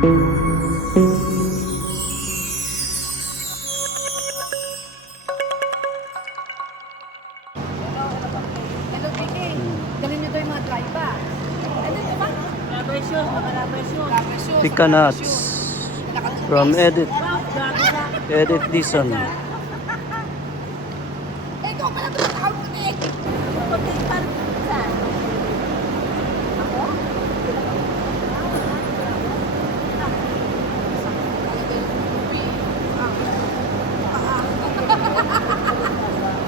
Hello, Vicky. Dalhin niyo daw yung mga dry ba? Ano ito ba? Pika nuts from Edith Dison. Ikaw pala ito sa tawag ko din. Puti pa rin. Saan? Ako?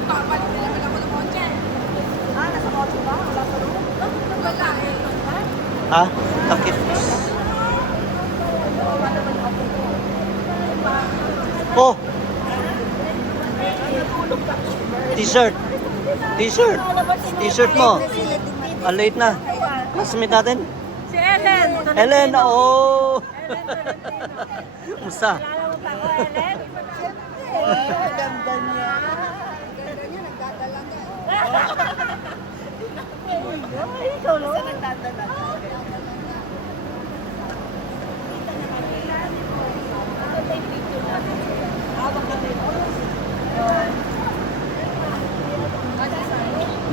Papalit na naman ako ng kotse. Nasa kotse ba? Wala sa loob? Wala eh. Ah, takip. Oh! T-shirt. T-shirt. T-shirt mo. Ah, late na. Classmate natin. Si Ellen. Ellen, oh! Musta? Kilala mo pa ako, Ellen? Siyempre. Ganda niya. Ganda niya, nagdadala niya. Ikaw no? Saan nagdadala?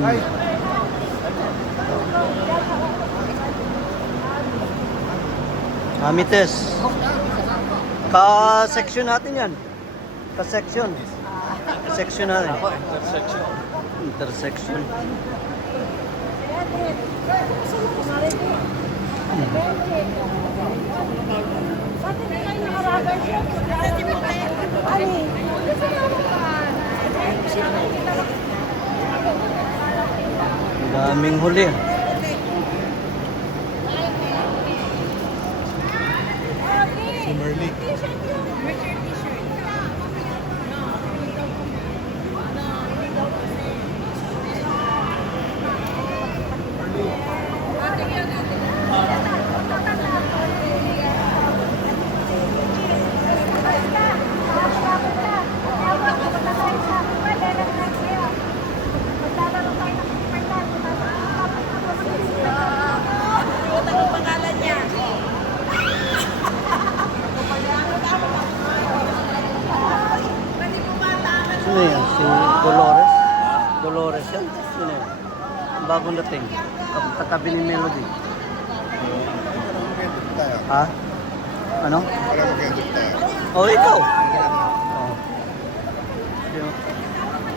Ay, Amites. Ka-section natin yan. Ka-section. Ka-section natin. Intersection. Daming huli. si Merly. Sino yan? Si Dolores? Dolores yan? Sino yan? Bagong dating. Katabi ni Melody. Tayo. Ha? Ano? Wala mag-edit tayo. Oh, ikaw! Oh.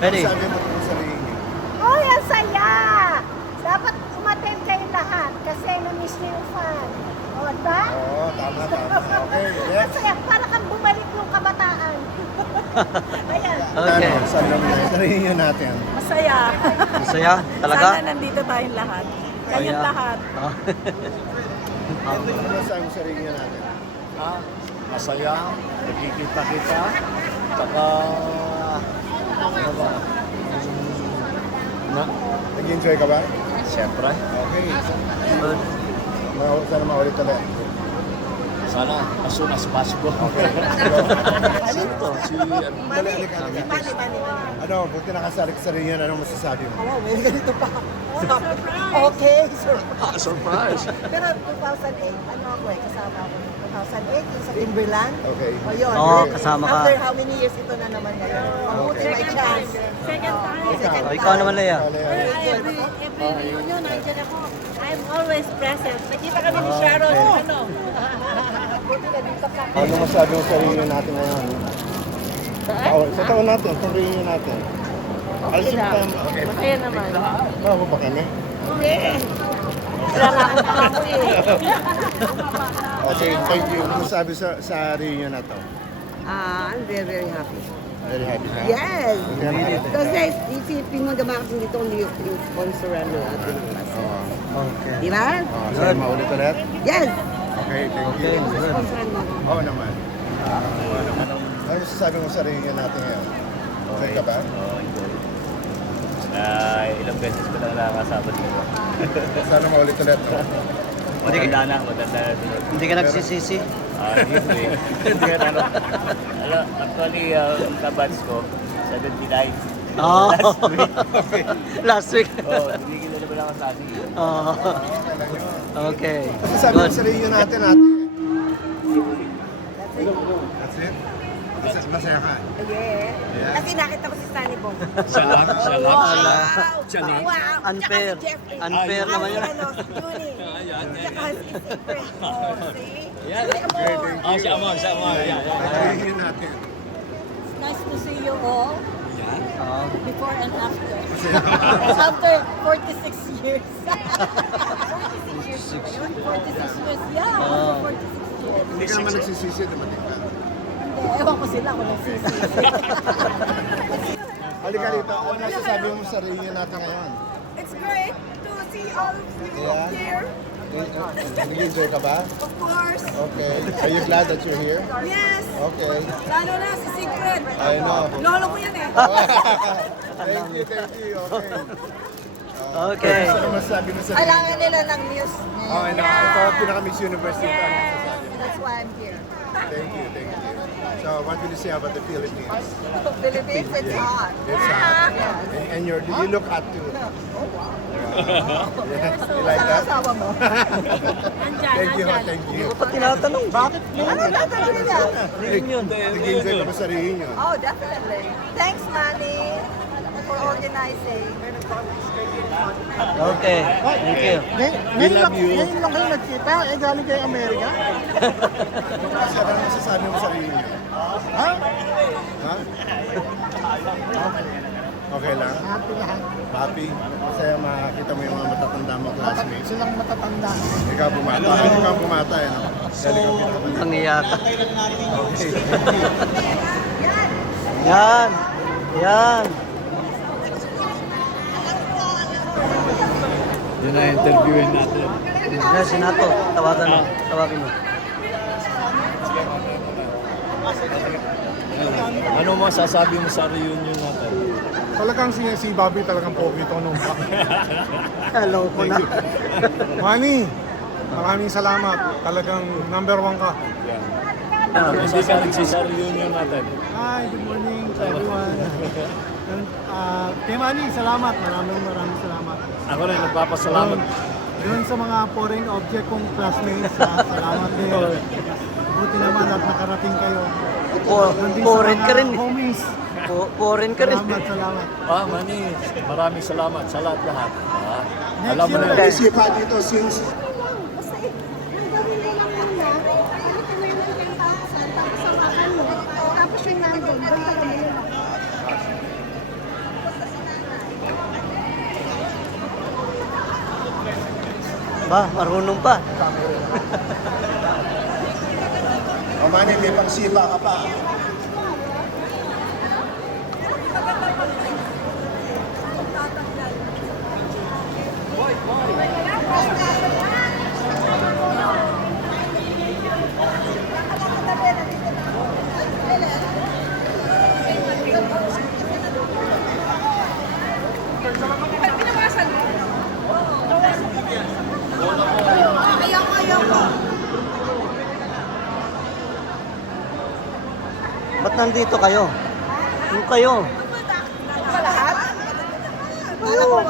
Ready? Sabi mo kung sarili niyo. Oh, ang saya! Dapat umattend kayo lahat kasi na-miss niyo yung fan. O, ba? Oo, tama. Okay, next. Masaya, para kang bumalik yung kabataan. Ayan. Okay. Ano, saan naman yung sarili niyo natin? Masaya. Masaya? Talaga? Sana nandito tayong lahat. Kayong Kaya? lahat. Oh. Ano saan yung sarili niyo natin? Masaya, nagkikita kita, saka ano ba? Na, Nag-enjoy ka ba? siyempre, Okay. Good. Sana maulit ulit. sana as soon as possible. Ano to? Si Mali, mali. Ano, buti nakasalik sa rin yun, anong masasabi mo? Oh, may ganito pa. Okay, sir. Surprise! Pero 2008, ano ako kasama ako. 2008, yung sa Timberland. Okay. O yun. Oo, kasama ka. After how many years ito na naman ngayon? Mabuti may chance. Second time. Second Oh, ikaw naman, Lea. Every reunion, nandiyan ako. I'm always present. Nakita kami ni Sharon. Ano? Buti na dito ka. Ano masabi mo sa reunion natin ngayon? Sa taon natin, sa reunion natin. Okay lang. Masaya naman. Bago ba kami? Hindi. Wala nga akong kamoy eh. Okay, thank you. Ano masabi sa reunion na to? I'm very, very happy. Very happy ka? Yes! Okay. Kasi isipin mo naman dito kung yung sponsoran ng ating klase. Okay. Di ba? Sana maulit ulit? Yes! Okay, thank Okay, you. good. Sponsoran mo. Oo naman. Ano masasabi mo sa reunion natin ngayon? Okay ka ba? Ilang beses ko lang nakakasama dito. Sana maulit ulit. No? Matanda na Hindi ka nagsisisi? Hindi. Actually, yung kabats ko, 79. Oh. Last week. Last week. Oo, hindi kita na pala kasali. Oh. Okay. Masasabi mo Good. sa reunion natin natin. That's it? Masaya ka? Yeah. Kasi nakita ko si Sunny Bong. Siya lang. Wow. Unfair. Tsaka si Jeffrey. Unfair naman yun. Ano, si Junie. Tsaka si Secret. Oh, see? Yan. Say more. Oh, siya mo. Yan. Patayin natin. Nice to see you all Oh. before and after. After 46 years. 46 years, yeah. Oh. 46 years. Hindi ka naman nagsisisi, dumating ka. Hindi, ewan ko sila kung nagsisisi. Halika rito, ano masasabi mo sa reunion natin ngayon? It's great to see all of you Yeah. here. Nag-enjoy ka ba? Of course. Okay. Are you glad that you're here? Yes. Okay. Lalo na si Secret. I know. Lolo ko yan eh. Thank you. Okay. Okay. Ano masasabi mo sa Kailangan nila ng news. Okay na. Ito ang pinaka-Miss Universe dito. Ano Yes. masasabi mo? That's why I'm here. Thank you. So, what will you say about the Philippines? Philippines, it's hot. It's hot. And you look hot too. You like that? Asawa mo. Thank you. Ba't tinatanong? Bakit? Ano tatanong nila? Reunion. Nag-enjoy ka ba sa reunion? Oh, definitely. Thanks, Manny, for organizing. Okay. Thank you. We love you. Ngayon lang kayo nagkita, galing kayo Amerika. Ano masasabi mo sa reunion? Ha? Ha? Okay lang? Happy lahat. Happy? Masaya makakita mo yung mga matatanda mo classmates. Silang matatanda. Ikaw bumata. Ikaw bumata. Ano? Dahil ikaw pinakamalaki. Ang iyak. Okay. Yan. Yan. Yun na interviewin natin. Yan, Senato. Tawagan mo. Tawagin mo. Ano masasabi mo sa reunion natin? Talagang si Bobby talagang pogi ito nung Hello ko na. Manny, maraming salamat. Talagang number 1 ka. Hindi ka nagsi sa reunion natin. Hi, good morning to everyone. Kay Manny, salamat. Maraming salamat. Ako rin nagpapasalamat. Doon sa mga foreign object kong classmates, salamat din. Buti naman at nakarating kayo. Doon din sa Foreign ka mga rin. homies. Foreign ka rin. Salamat. Manny, maraming salamat sa lahat-lahat. Alam mo year na ulit. yun. Isipan dito since Basta ang gawin nila muna, ito na yung 10,000, tapos samakan mo. Tapos yung nandun, banda ka mo nila. Ba, marunong pa. O Manny, may pagsipa ka pa. Ba't nandito kayo? Yung kayo. Lahat? Dalawa.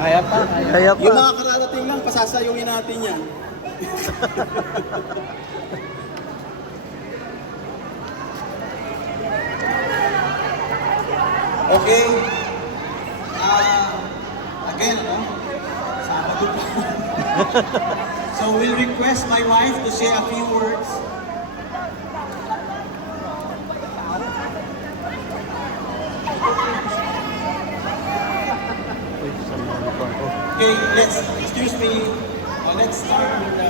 Kaya pa. Kaya pa. Yung mga kararating lang, pasasayungin natin yan. Okay. Again, ano? Sabado pa. So we'll request my wife to say a few words. Okay, excuse me. Let's start with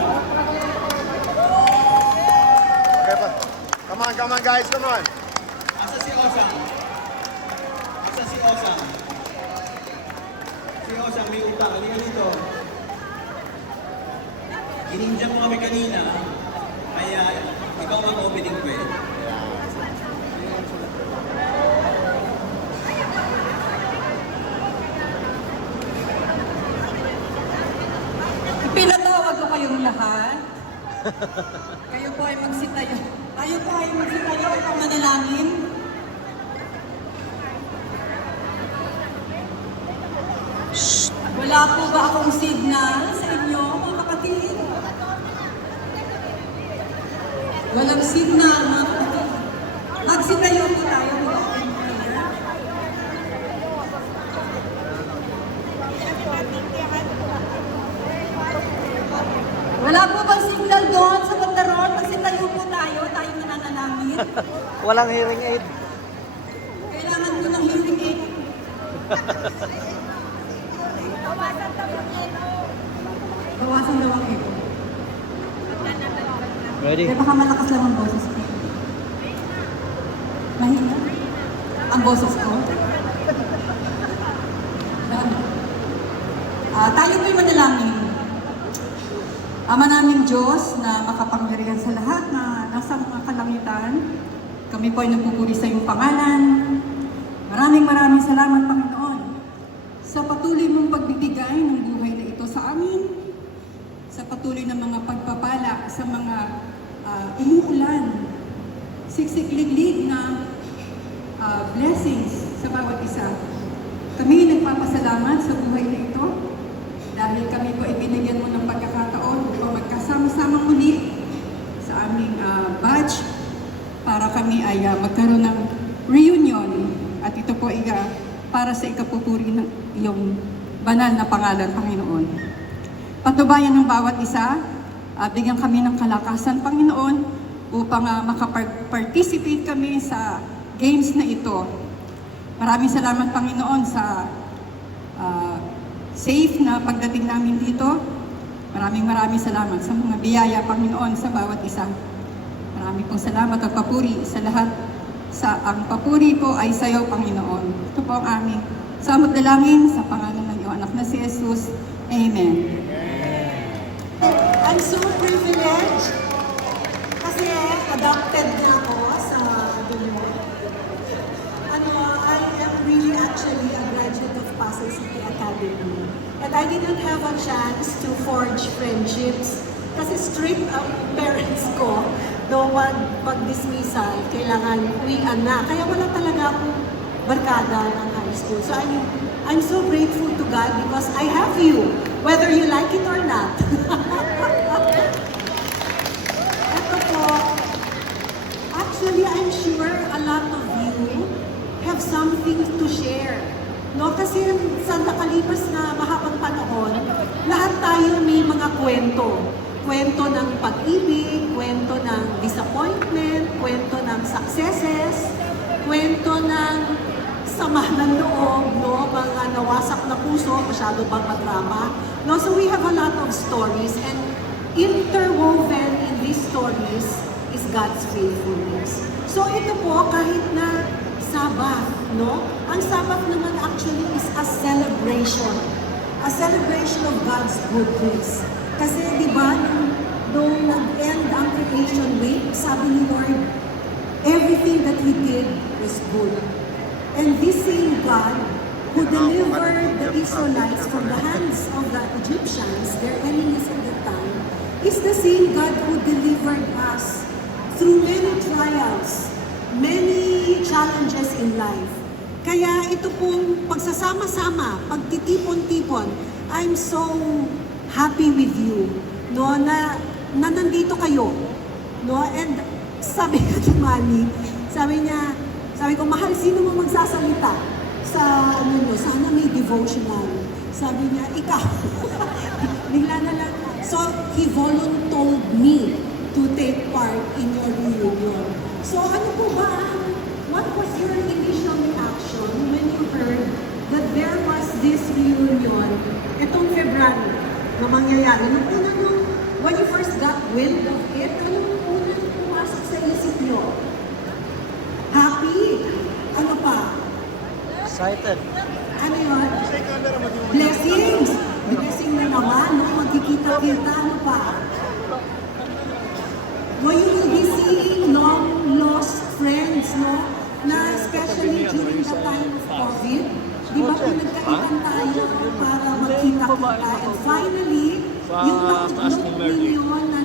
Okay pa. Come on guys, come on. Asa si Osang? Asa si Osang? Si Osang may utang. Halika dito. Ininjak mo kami kanina. Kaya ikaw ang opening ko eh. Pinatawag ko kayong lahat. Kayo po ay magsitayo. Tayo po ay magsitayo at manalangin. Wala po ba akong signal sa inyo, mga kapatid? Walang signal, mga kapatid. Magsitayo po tayo with open prayer. Wala po bang signal doon sa bandaron? Magsitayo po tayo, tayo mananalangin. Walang hearing aid. Kailangan ko ng hearing aid. Bawasan daw ang echo. Ready? Kaya baka malakas lang ang boses ko. Mahina? Ang boses ko? Tayo po'y manalangin. Ama naming Diyos na makapangyarihan sa lahat na nasa mga kalangitan, kami po ay nagpupuri sa iyong pangalan. Maraming salamat, Panginoon, sa patuloy mong pagbibigay ng buhay na ito sa amin, sa patuloy ng mga pagpapala, sa mga umuulan, siksik-liglig na blessings sa bawat isa. Kami nagpapasalamat sa buhay na ito dahil kami po ibinigyan mo ng pagkakataon upang magkasama-sama muli sa aming batch para kami ay magkaroon ng reunion at ito po ay para sa ikapupuri ng iyong banal na pangalan, Panginoon. Patubayan ng bawat isa, bigyan kami ng kalakasan, Panginoon, upang makapag-participate kami sa games na ito. Maraming salamat, Panginoon, sa safe na pagdating namin dito. Maraming salamat sa mga biyaya, Panginoon, sa bawat isa. Maraming pong salamat at papuri sa lahat. Ang papuri po ay sa iyo, Panginoon. Ito po ang aming samot dalangin sa pangalan ng iyong anak na si Jesus. Amen. I'm so privileged kasi adopted na ako sa Dulo. I am really actually a graduate of Pasay City Academy. And I didn't have a chance to forge friendships kasi strict ang parents ko. Though pag-dismissal, kailangan uwian na. Kaya wala talaga akong barkada ng high school. So I'm so grateful to God because I have you, whether you like it or not. Ito po, actually I'm sure a lot of you have something to share. No, kasi sa nakalipas na mahabang panahon, lahat tayo may mga kwento. Kwento ng pag-ibig, kwento ng disappointment, kwento ng successes, kwento ng sama ng loob, no? Mga nawasak na puso, masyado bang madrama. No? So we have a lot of stories and interwoven in these stories is God's faithfulness. So ito po, kahit na Sabbath, no? Ang Sabbath naman actually is a celebration of God's goodness. Kasi di ba, nung nag-end ang creation week, sabi ni Lord, everything that He did was good. And this same God who delivered the Israelites from the hands of the Egyptians, their enemies at the time, is the same God who delivered us through many trials, many challenges in life. Kaya ito pong pagsasama-sama, pagtitipon-tipon, I'm so happy with you, no, na nandito kayo, no, and sabi ka ni Manny, sabi ko, mahal, sino mo magsasalita sa, sana may devotional. Sabi niya, ikaw. Bigla na lang. So, he voluntold me to take part in your reunion. So, ano po ba, what was your initial reaction when you heard that there was this reunion itong February na mangyayari? When you first got wind of it, anong unang pumasok sa isip niyo? Happy? Ano pa? Excited. Ano yun? Blessings! Blessing na naman, no? Magkikita-kita, ano pa? No, you will be seeing long-lost friends, no? Na especially during the time of COVID, di ba kung nagkaitan tayo para magkita-kita? And finally, yung tatlong reunion na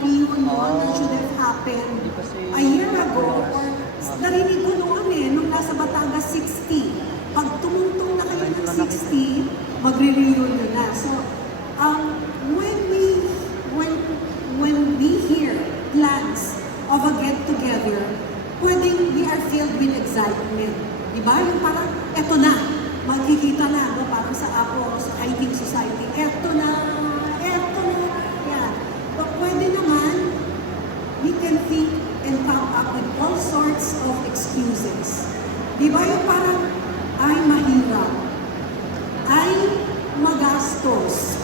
should have happened a year ago, or narinig ko noon nung nasa Batangas 60. Pag tumungtong na kayo ng 60, magre-reunion na. So, when we hear plans of a get-together, pwedeng we are filled with excitement. Diba? Yung parang, eto na, magkikita na, no? Parang sa Apo, sa hiking society, eto na, yan. But pwede naman, we can think and come up with all sorts of excuses. Diba? Yung parang, ay mahirap, ay magastos.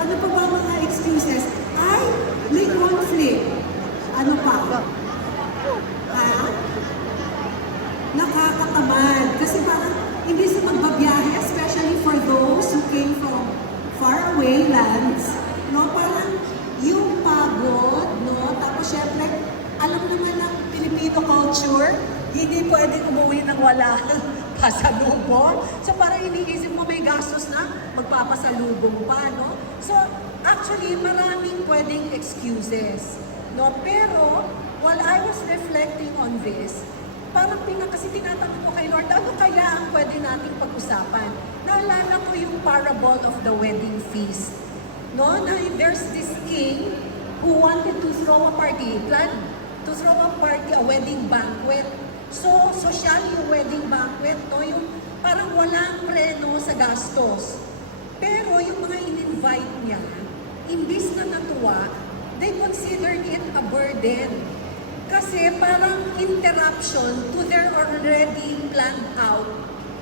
Ano pa ba mga excuses? Ay, may conflict. Ano pa? Nakakatamad. Kasi parang hindi sa magbabiyahe, especially for those who came from faraway lands, no? Parang yung pagod, no? Tapos syempre, alam naman ng Filipino culture, hindi pwedeng umuwi ng wala pasalubong. So parang iniisip mo may gastos na, magpapasalubong pa, no? So actually, maraming pwedeng excuses, no? Pero while I was reflecting on this, parang kasi tinatanong ko kay Lord, ano kaya ang pwede nating pag-usapan? Naalala ko yung parable of the wedding feast. No? Na there's this king who wanted to throw a party, planned to throw a party, a wedding banquet. So, social yung wedding banquet, no? Yung parang walang preno sa gastos. Pero yung mga in-invite niya, imbis na natuwa, they considered it a burden. Kasi parang interruption to their already planned out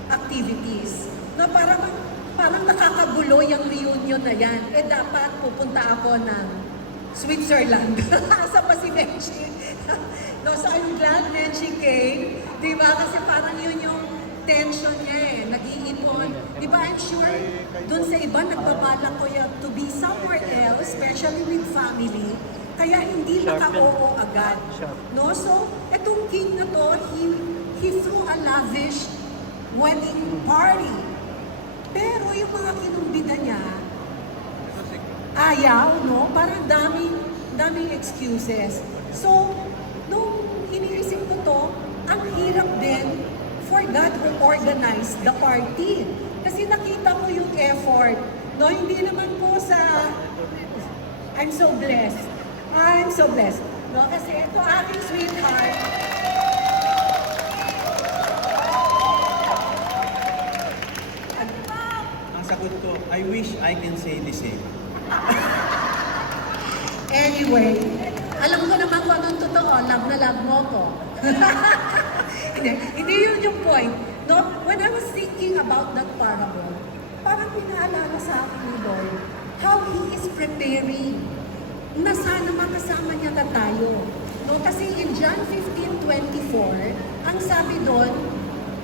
activities. Na parang nakakagulo yung reunion na yan. Eh dapat pupunta ako ng Switzerland. Sa pa si Menchi. No, so I'm glad Menchi came. Diba? Kasi parang yun yung tension niya eh. Nag-iipon. Diba? I'm sure dun sa iba nagbabalak ko yung to be somewhere else, especially with family. Kaya hindi maka-oo agad. No? So, etong king na to, he threw a lavish wedding party. Pero yung mga kinumbida niya, ayaw, no? Parang daming excuses. So, nung iniisip ko to, ang hirap din for God who organized the party. Kasi nakita ko yung effort. No? Hindi naman po sa... I'm so blessed. I'm so blessed. No? Kasi ito aking sweetheart. Ang sagot ko, I wish I can say the same. Anyway, alam ko naman kung anong totoo, love na love mo ko. Hindi yun yung point. No? When I was thinking about that parable, parang pinaalala sa akin ni Lord, how He is preparing na sana makasama niya na tayo. No? Kasi in John 15:24, ang sabi doon,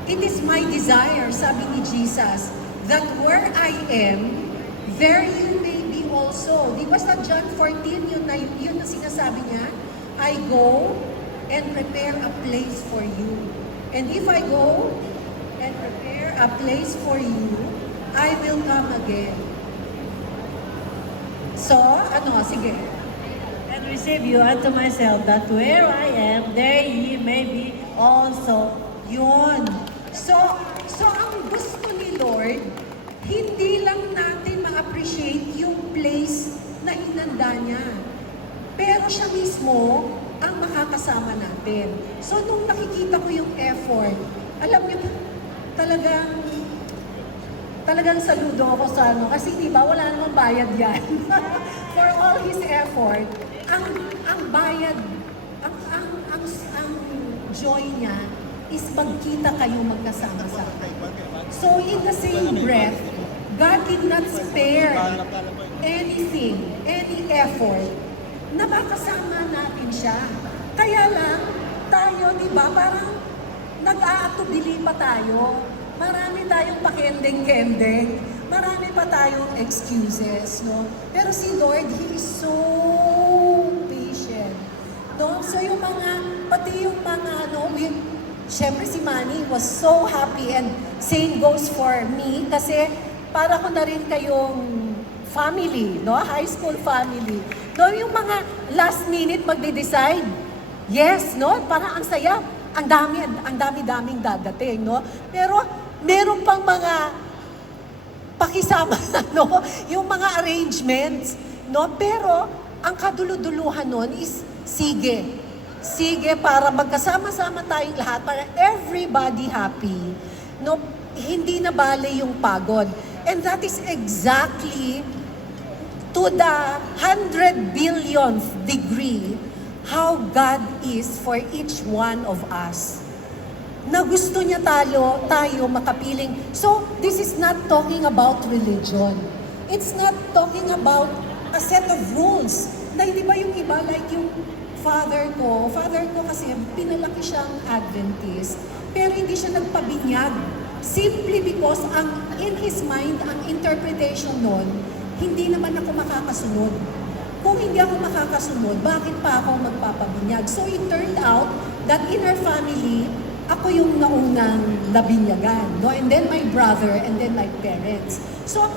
it is my desire, sabi ni Jesus, that where I am, there you may be also. Di ba sa John 14, yun na sinasabi niya, I go and prepare a place for you. And if I go and prepare a place for you, I will come again. So, sige. And receive you unto myself, that where I am, there ye may be also. Yun. So ang gusto ni Lord, hindi lang natin ma-appreciate yung place na inanda niya. Pero siya mismo ang makakasama natin. So nung nakikita ko yung effort, alam niyo, talagang saludo ako sa kasi di ba wala namang bayad yan. For all his effort, ang bayad, ang joy niya is magkita kayo magkasama-sama. So in the same breath, God did not spare anything, any effort na makasama natin siya. Kaya lang, tayo, di ba, parang nag-aatubili pa tayo. Marami tayong pakendeng-kendeng. Marami pa tayong excuses, no? Pero si Lord, He is so patient. No? So yung pati yung mga, syempre si Manny was so happy and same goes for me kasi para ko na rin kayong family, no? High school family. No, yung mga last minute magde-decide. Yes, no? Parang ang saya. Ang dami-daming dadating, no? Pero meron pang mga pakisama no, yung mga arrangements, no? Pero ang kaduluduluhan nun is sige. Sige para magkasama-sama tayong lahat, para everybody happy. No, hindi na bale yung pagod. And that is exactly to the 100 billionth degree how God is for each one of us. Na gusto niya tayo makapiling. So, this is not talking about religion. It's not talking about a set of rules. Na hindi ba yung iba, like yung father ko kasi pinalaki siyang Adventist, pero hindi siya nagpabinyag. Simply because in his mind, ang interpretation nun, hindi naman ako makakasunod. Kung hindi ako makakasunod, bakit pa ako magpapabinyag? So it turned out that in our family, ako yung naunang nabinyagan, no? And then my brother, and then my parents. So,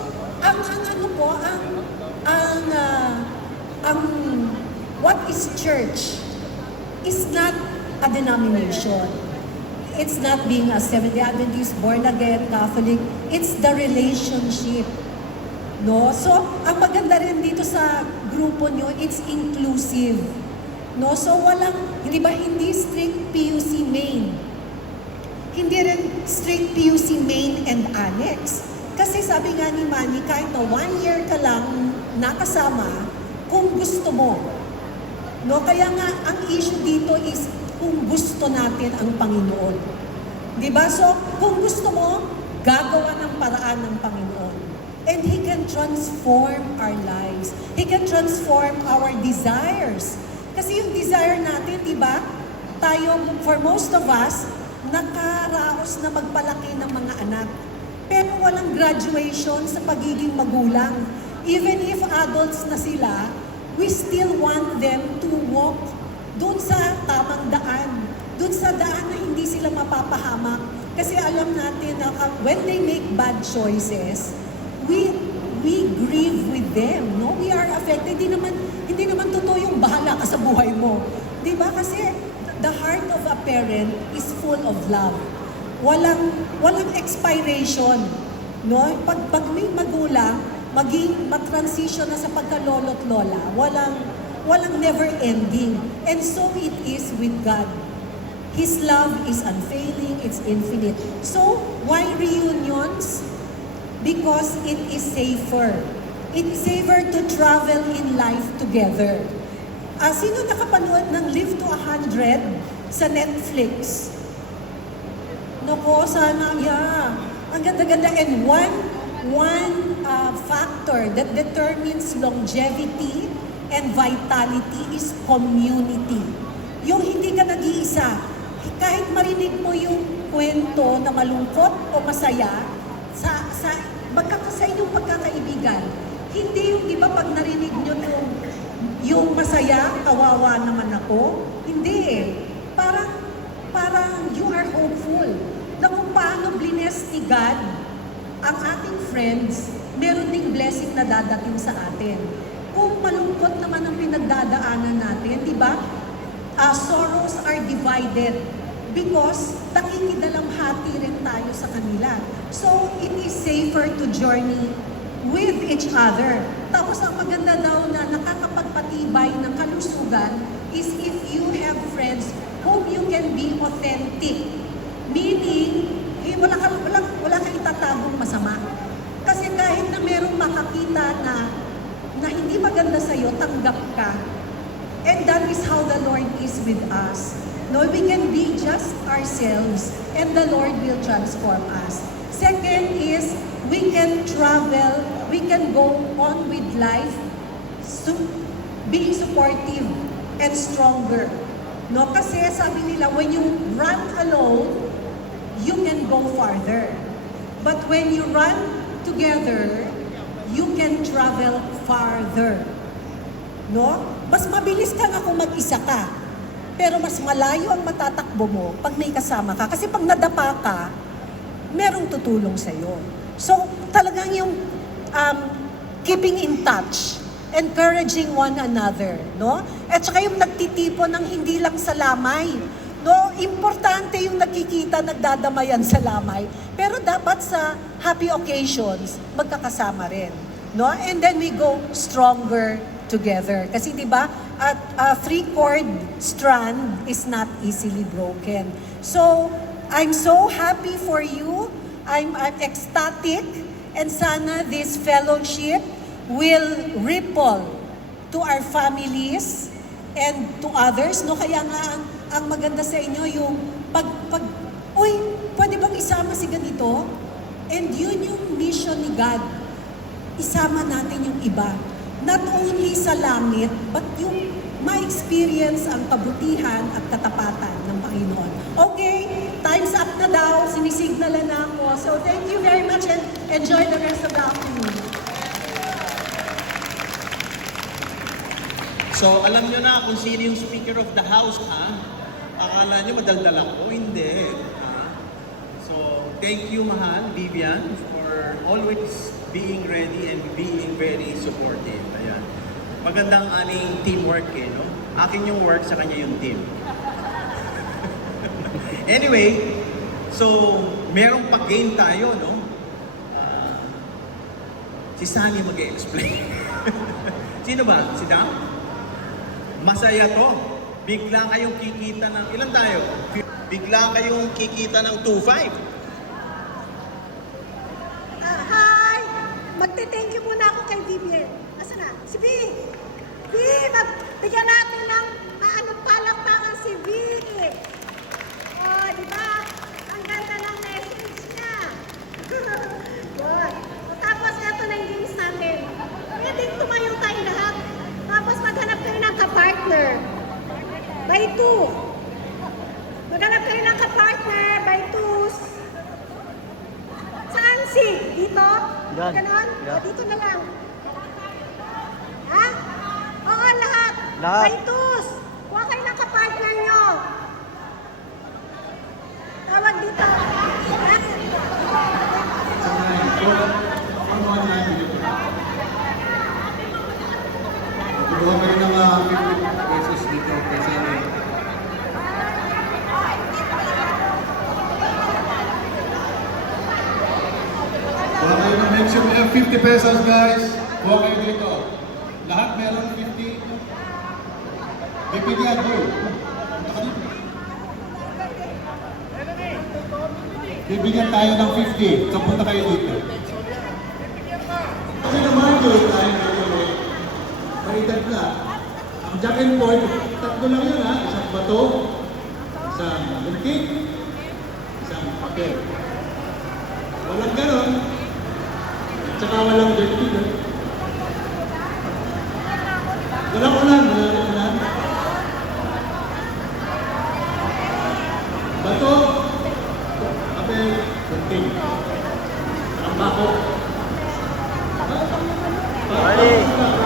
what is church is not a denomination. It's not being a Seventh-day Adventist, born again, Catholic. It's the relationship. No? So, ang maganda rin dito sa grupo nyo, it's inclusive. No? So, hindi strict PUC main. Hindi rin strict PUC main and annex. Kasi sabi nga ni Manny, kahit na 1 year ka lang nakasama, kung gusto mo. No? Kaya nga, ang issue dito is kung gusto natin ang Panginoon. Diba? So, kung gusto mo, gagawa ng paraan ng Panginoon. And He can transform our lives. He can transform our desires. Kasi yung desire natin, diba? Tayo, for most of us, nakaraos na magpalaki ng mga anak. Pero walang graduation sa pagiging magulang. Even if adults na sila, we still want them to walk doon sa tamang daan. Doon sa daan na hindi sila mapapahamak. Kasi alam natin na when they make bad choices, we grieve with them, no? We are affected. Hindi naman totoo yung bahala ka sa buhay mo. 'Di ba? Kasi the heart of a parent is full of love. Walang expiration, no? Pag may magulang, mag-transition na sa pagka-lolo't lola, walang never ending. And so it is with God. His love is unfailing, it's infinite. So, why reunions? Because it is safer. It is safer to travel in life together. Sino nakapanood ng Live to 100 sa Netflix? Nako, sana, yeah. Ang ganda-ganda. And one factor that determines longevity and vitality is community. Yung hindi ka nag-iisa, kahit marinig mo yung kwento na malungkot o masaya, sa inyong pagkakaibigan, hindi yung, di ba, pag narinig nyo yung masaya, kawawa naman ako, hindi eh. Parang you are hopeful na kung paano bless ni God ang ating friends, meron ding blessing na dadating sa atin. Kung malungkot naman ang pinagdadaanan natin, di ba? Sorrows are divided because nakikidalamhati rin tayo sa kanila. So, it is safer to journey with each other. Tapos, ang maganda daw na nakakapagpatibay ng kalusugan is if you have friends whom you can be authentic. Meaning, wala kang itatagong masama. Kasi kahit na merong makakita na hindi maganda sa'yo, tanggap ka. And that is how the Lord is with us. No, we can be just ourselves and the Lord will transform us. Second is, we can travel, we can go on with life, being supportive and stronger. No, kasi sabi nila, when you run alone, you can go farther. But when you run together, you can travel farther. No? Mas mabilis ka nga kung mag-isa ka. Pero mas malayo ang matatakbo mo pag may kasama ka. Kasi pag nadapa ka, merong tutulong sa'yo. So, talagang yung keeping in touch, encouraging one another, no? At saka yung nagtitipon ng hindi lang sa lamay, No, importante yung nakikita, nagdadamayan sa lamay. Pero dapat sa happy occasions, magkakasama rin. No? And then we go stronger together. Kasi di ba, a three-chord strand is not easily broken. So, I'm so happy for you. I'm ecstatic. And sana this fellowship will ripple to our families and to others. No? Kaya nga, ang maganda sa inyo yung uy, pwede bang isama si ganito? And yun yung mission ni God. Isama natin yung iba. Not only sa langit, but yung ma-experience ang kabutihan at katapatan ng Panginoon. Okay, time's up na daw. Sinisignalan na ako. So thank you very much and enjoy the rest of the afternoon. So, alam nyo na kung sino yung Speaker of the House, ha? Akala nyo madaldal ako? Hindi. So, thank you, mahal, Vivian, for always being ready and being very supportive. Ayan. Magandang aning teamwork, no? Akin yung work, sa kanya yung team. Anyway, so, merong pag-game tayo, no? Si Sunny mag-e-explain. Sino ba? Si Dam? Masaya to. Bigla kayong kikita ng, ilan tayo? Bigla kayong kikita ng 2.5. Hi! Magte-thank you muna ako kay Vivian. Asa na? Si V! V! Bigyan natin ng palakpakan si V! Oh, di ba? Ang ganda ng message niya. Good. Tapos ito na yung games natin. Pwede tumayo tayo lahat. Tapos maghanap kayo ng kapartner. By two. Maghanap kayo ng kapartner by twos. Saan si? Dito? Yan. Ganon? Yeah. O dito na lang. Ha? Oo, lahat. Lahat. By twos. Huwag kayo ng kapartner nyo. Tawag dito. Ha? Kuha kayo ng 50 pesos dito kasi kuha kayo ng mention 50 pesos guys. Kuha kayo dito. Lahat meron 50. Bibigyan ko. Punta ka dito. Bibigyan tayo ng 50. So punta kayo dito. Kasi naman yun tayo dito. Paritag na. Ang jack and board, tatlo lang yun ha. Isang bato, isang lungkit, isang papel. Walang ganon. At saka walang dirty. Walang ulan. Walang ulan. Bato, papel, lungkit. Ang bako. Kalikot!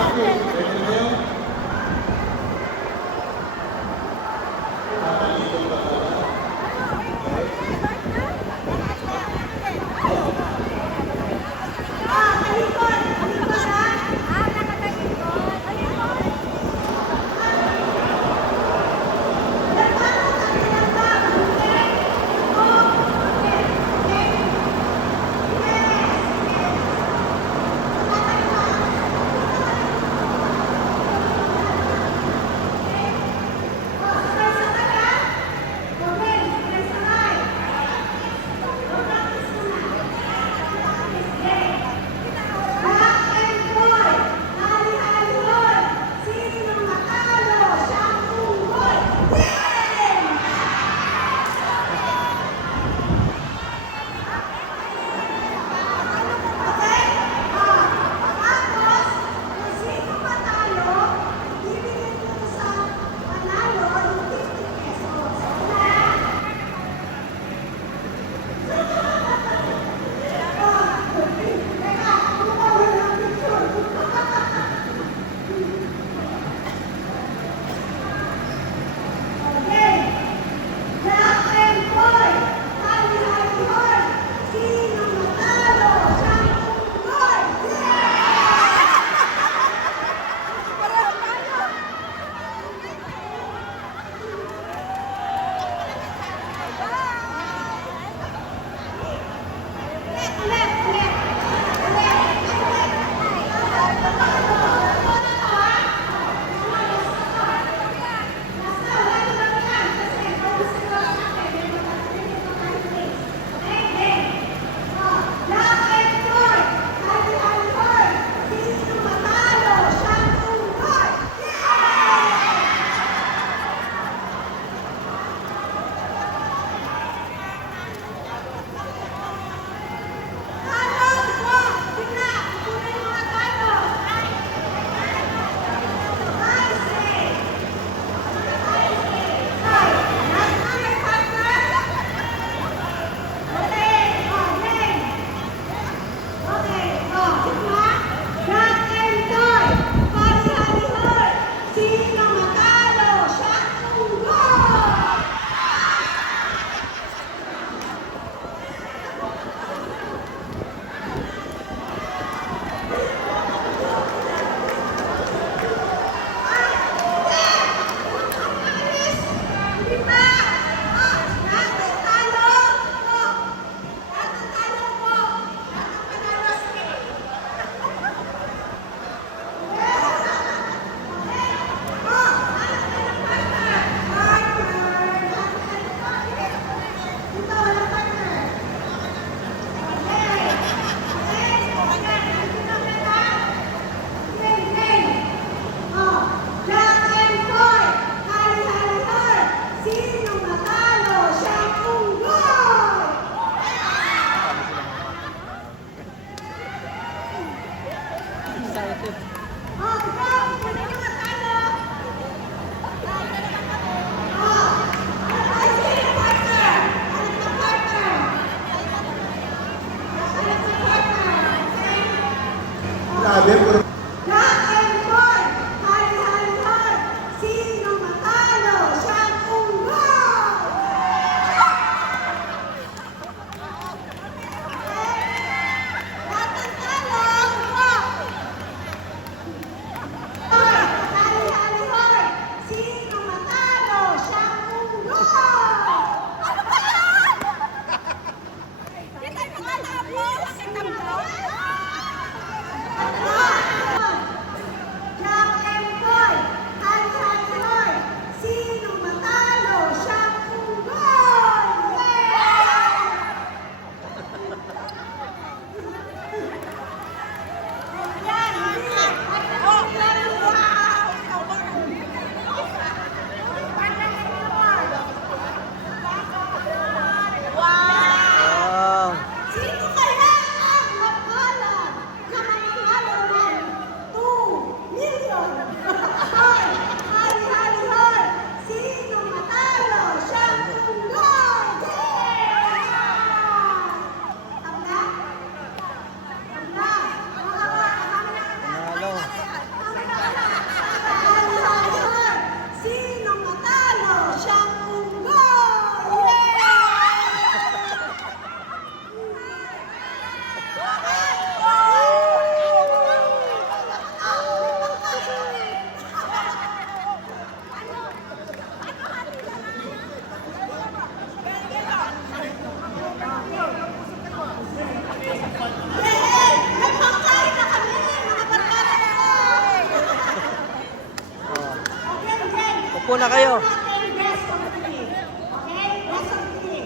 muna kayo. Rest of the day. Okay? Rest of the day.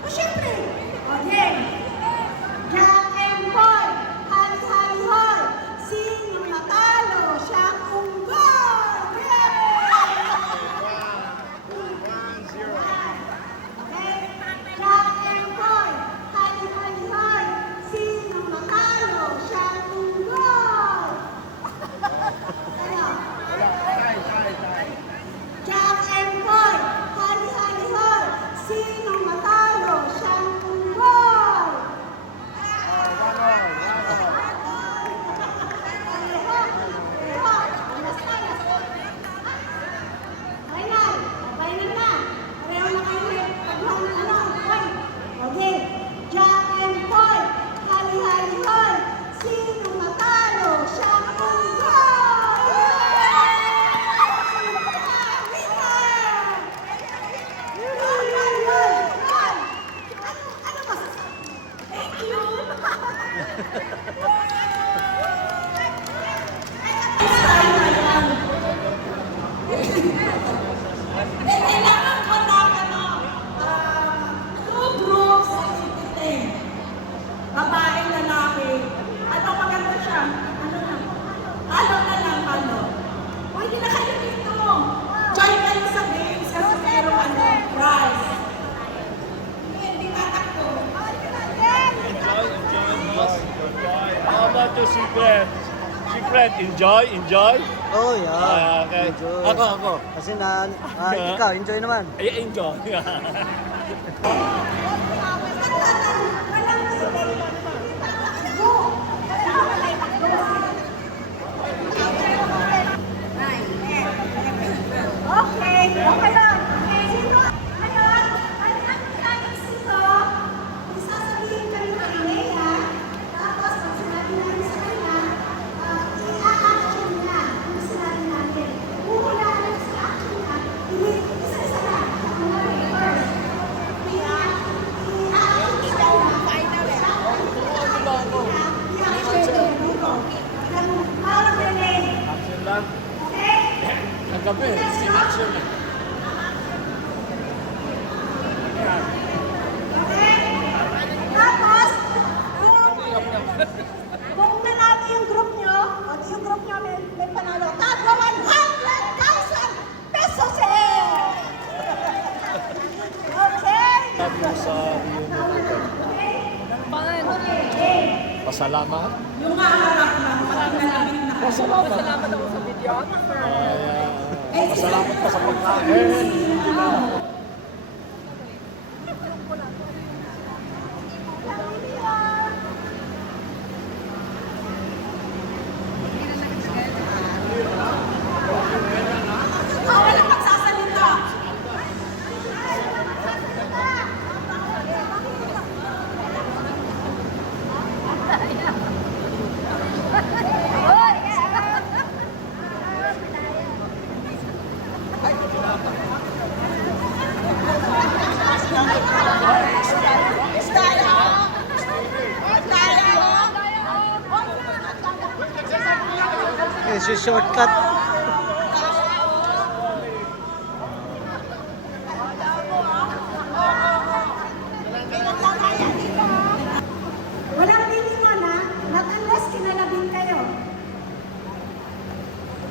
O, syempre. Okay. Jack and Paul. Hali, hali, hal. Sino natalo? Siyang unggol. Okay? Jack and Paul. Hali, hali, hal. Sino natalo? Siyang unggol. Ano? Jack and Paul, hali, hali, hal. Sino matalo? Siyang unggol. Final. Final na. Pareho na kayo may paghahan. Okay. Jack and Paul, hali, hali, hal. Sino matalo? Siyang unggol. Kailangan ko ng two groups of 10. Babae, lalaki. Ano maganda siya? Ano na? Ano na lang, ano? Pwede na kayo dito. Join kayo sa games kasi mayroong prize. Hindi tatakbo. How about the secret? Secret, enjoy? Oh, yeah. Okay. Enjoy. Ako. Kasi ikaw, enjoy naman. Enjoy. Okay, okay lang. Sino? Ngayon, ang mechanics nito, isasabihin kami ng Lea, tapos pag sinabi namin sa kanya, i-action niya yung sinabi namin. Una lang sa action niya, isa-isa na. First, i-action niya. Parang relay. Action lang. Okay? Kagabi, action lang. Tapos, kung nanalo yung group nyo, at yung group nyo may panalo, tagwa 100,000 pesos eh! Okay? Tapos sa pasalamat. Yung maharap lang, pagkakalapit na. Pasalamat ako sa videographer. Pasalamat pa sa pagkain. Bawal ang pagsasalita. It's a shortcut. Walang bilingon ha, not unless kinalabing kayo.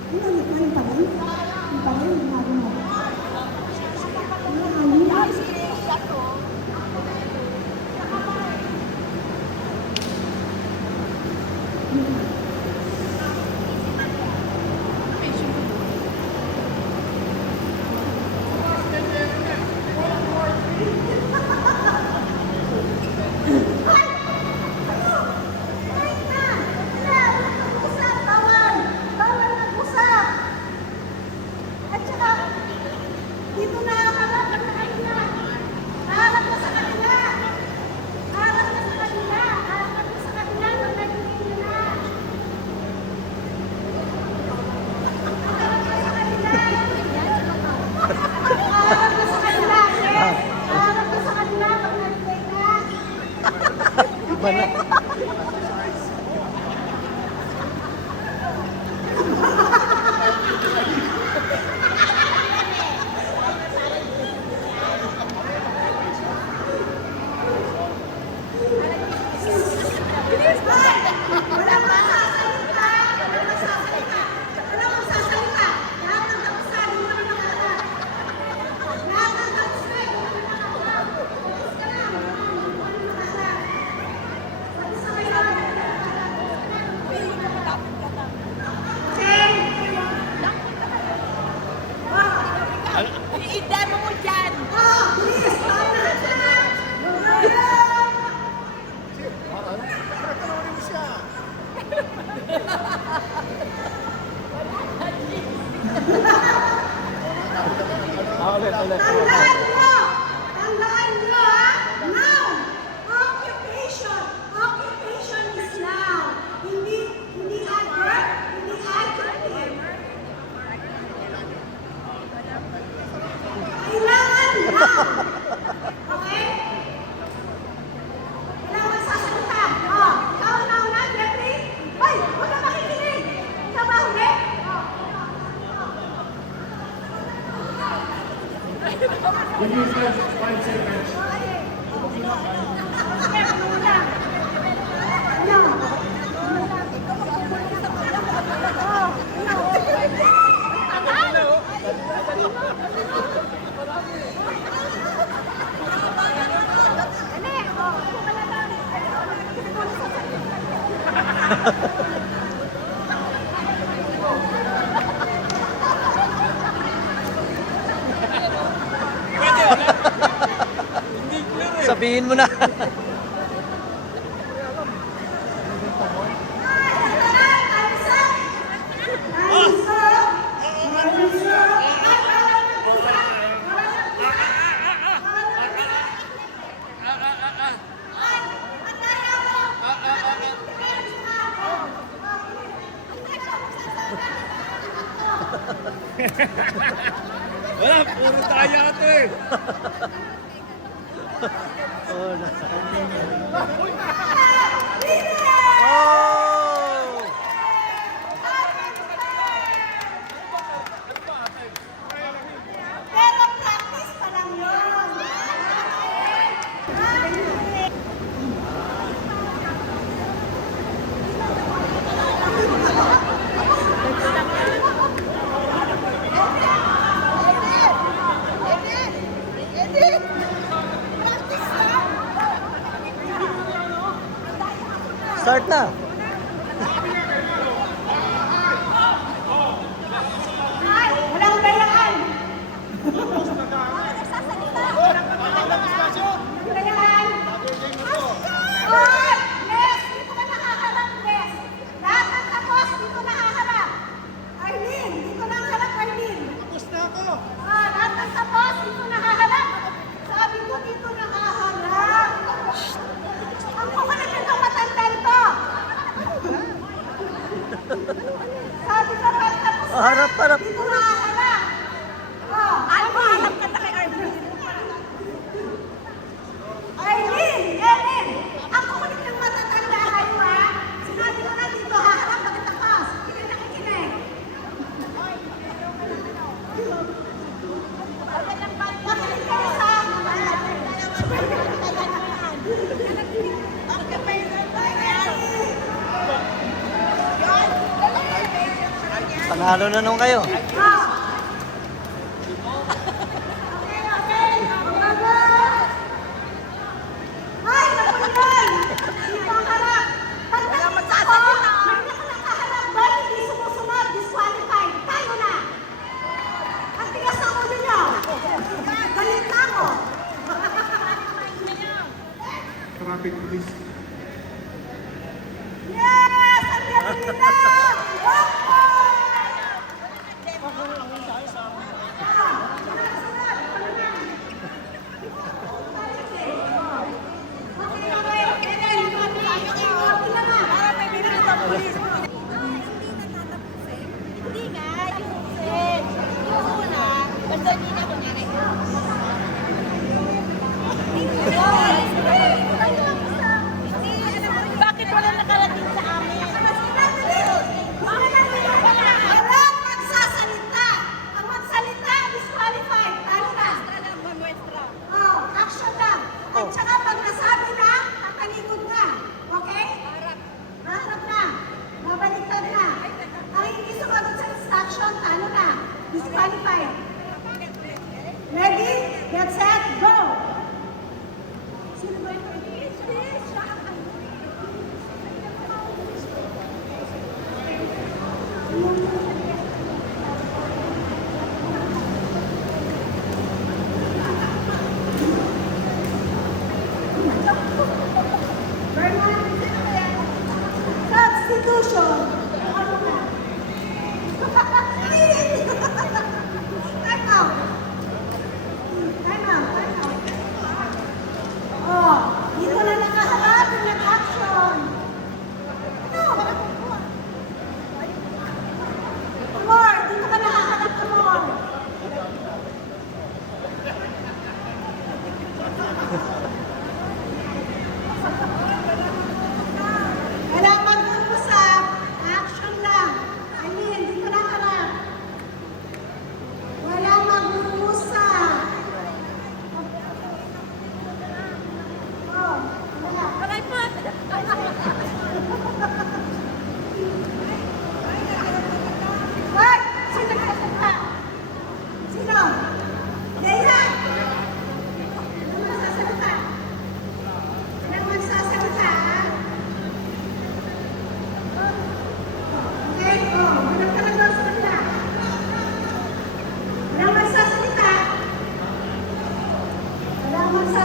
Ano, yung pa rin? Yung pa rin, ginagawa mo. Dito na, harap na kanila. Harap na sa kanila. Harap na sa kanila. Harap na sa kanila. Pag nagiging na. Harap na sa kanila. Harap na sa kanila. Harap na sa kanila. Pag nagiging na. Iba na. i-demo mo dyan. Please, Tandaan nyo, ha? Now, occupation is now. Hindi adverb, hindi adjective. Kailangan now. Okay? Kailangan sasalita. Ikaw na una, Jeffrey. Hoy, huwag ka makikinig. Ikaw ba huli? Give you 5 seconds. Sabihin mo na. Wala, puro tayo ito eh. Oh, na. Pero practice pa lang yun. Start na. Walang bayaan. Bayaan. Les, dito ka nakaharap, Les. Lahat ng tapos, dito nakaharap. Arlene, dito nakaharap, Arlene. Tapos na ako. Lahat ng tapos, dito nakaharap. Sabi ko, dito nakaharap. Ang kukulit ng matandang to. Sabi ko, pagtapos na, Harap. dito nakaharap. Ano ba? Harap ka na kay Arlene. Arlene! Ang kukulit ng matatanda kayo, ha? Sinabi ko na dito, haharap, pagtapos. Hindi ka nakikinig. Makinig kayo sa... Panalo na nung kayo. Ay, napulitan! Dito ang harap! Wala magsasalita! May nakaharap ba? Hindi sumusunod, disqualified. Tayo na! Ang tigas ng ulo niyo! Galit na ako! Traffic police. Yes! Ang galing na! Hindi nga, yung una, basta hindi na kunyari. Bakit wala nakarating sa amin? Walang magsasalita! Ang magsalita, disqualified! Tayo na! Action lang! At saka pag nasabi na, tatalikod na! Okay? Harap na! Mabaliktad na! Ang hindi sumagot sa instruction, talo na! Disqualified! Ready? Get set, go!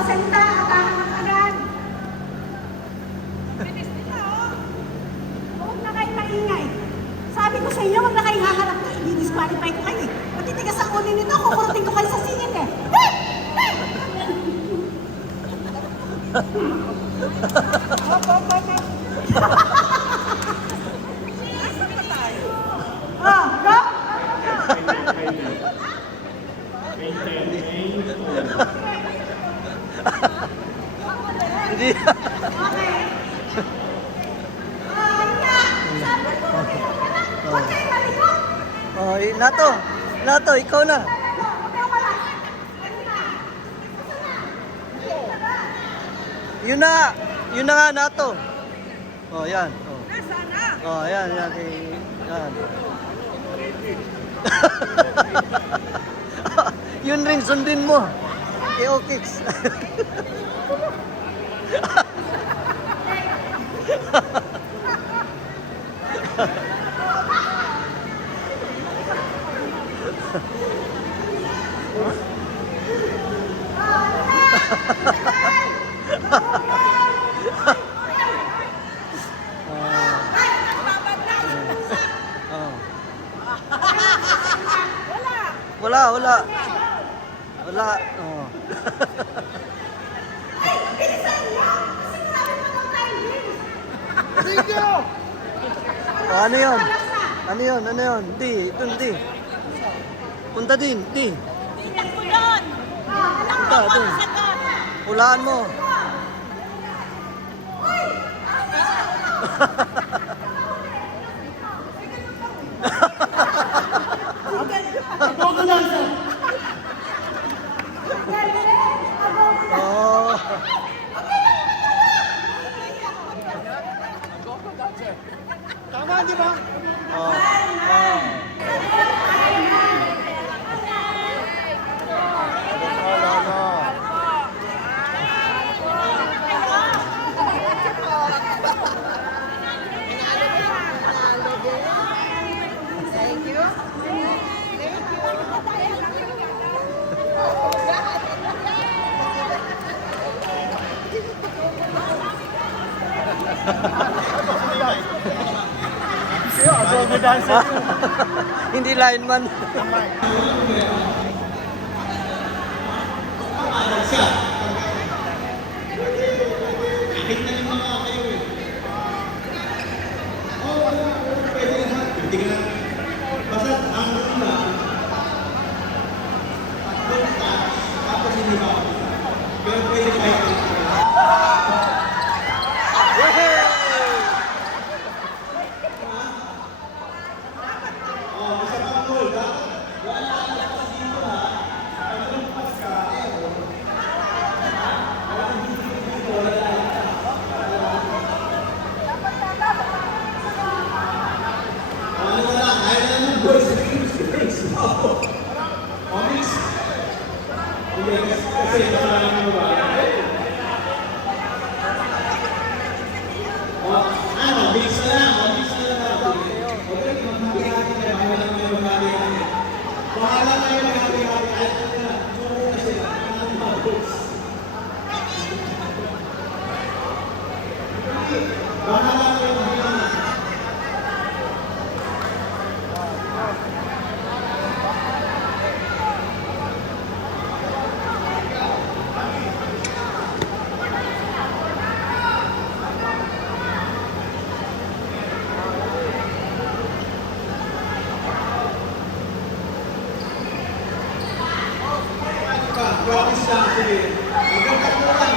magsasalita at haharap agad. Huwag na kayo maingay. Sabi ko sa inyo, huwag na kayo haharap na. I-disqualify ko kayo eh. Matitigas ang ulo nito, kukurutin ko kayo sa singit eh. Ah, go! Hindi. Okay. Sabi ko, huwag kayo malikot. Oh, Nato, ikaw na. Yun na nga, Nato. Oh, yan. Oh. Oh, yan. Yan. Yun rin, sundin mo. Kay Okix. Wala. Oh. Oh, ano yun? Di. Punta din, di. Punta, dun. Hulaan mo. Oh. Tama, di ba? Hindi lineman. Promise lang, sige. Hanggang tatlo lang.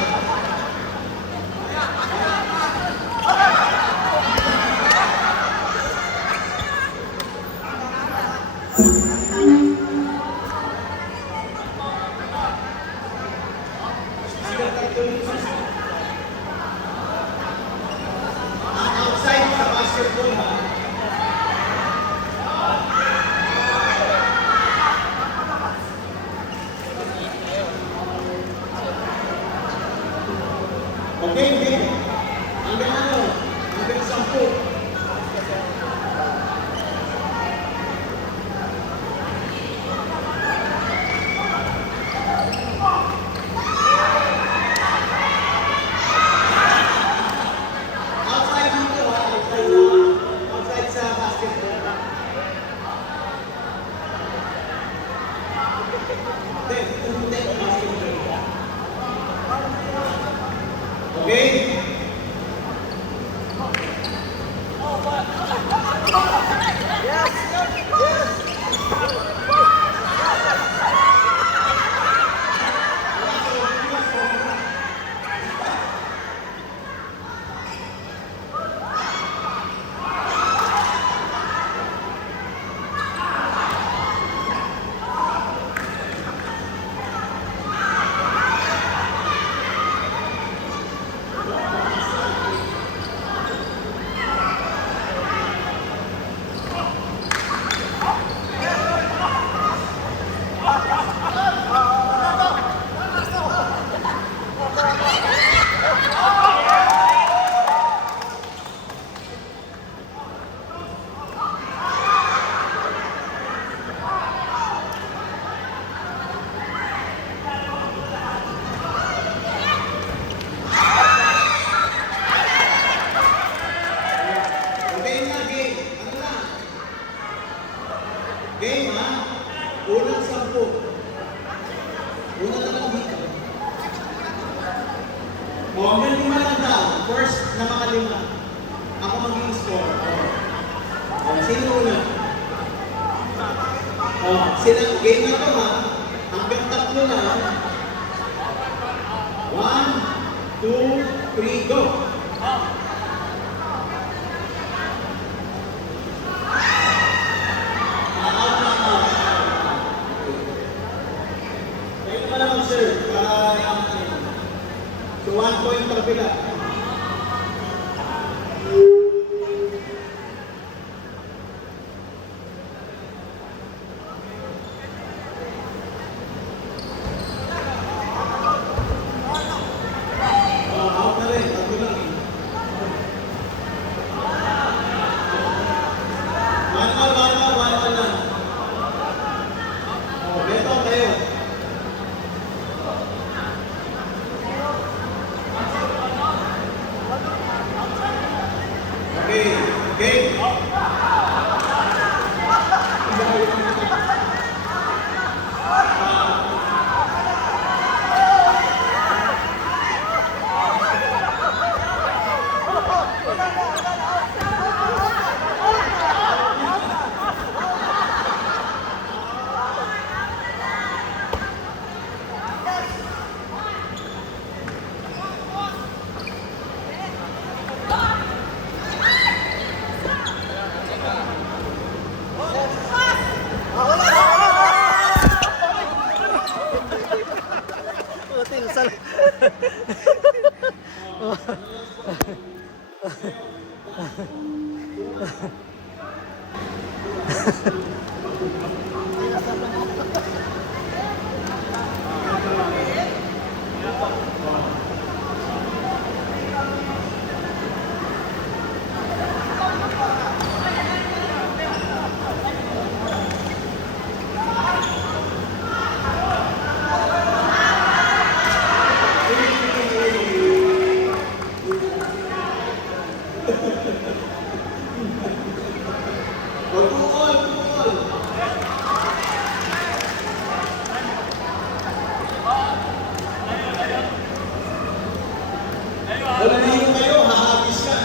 Outside sa basketball ha. Okay, okay. Hanggang ano? Hanggang 10. Okay? Okay na, game. Ano na? Game, ha? Unang 10. Una na lang dito. O, hanggang 5 lang daw. First na mga 5. Ako maging score. O, sino una? O, sila, game na to, ha? Hanggang 3 na. 1, 2, 3, go! Kayo naman ang mag-serve para so 1 point per pila. Out na rin, 3 lang eh. One lang. Beto kayo. Okay, okay. Puting sal. Dalahin kayo, hahagis yan.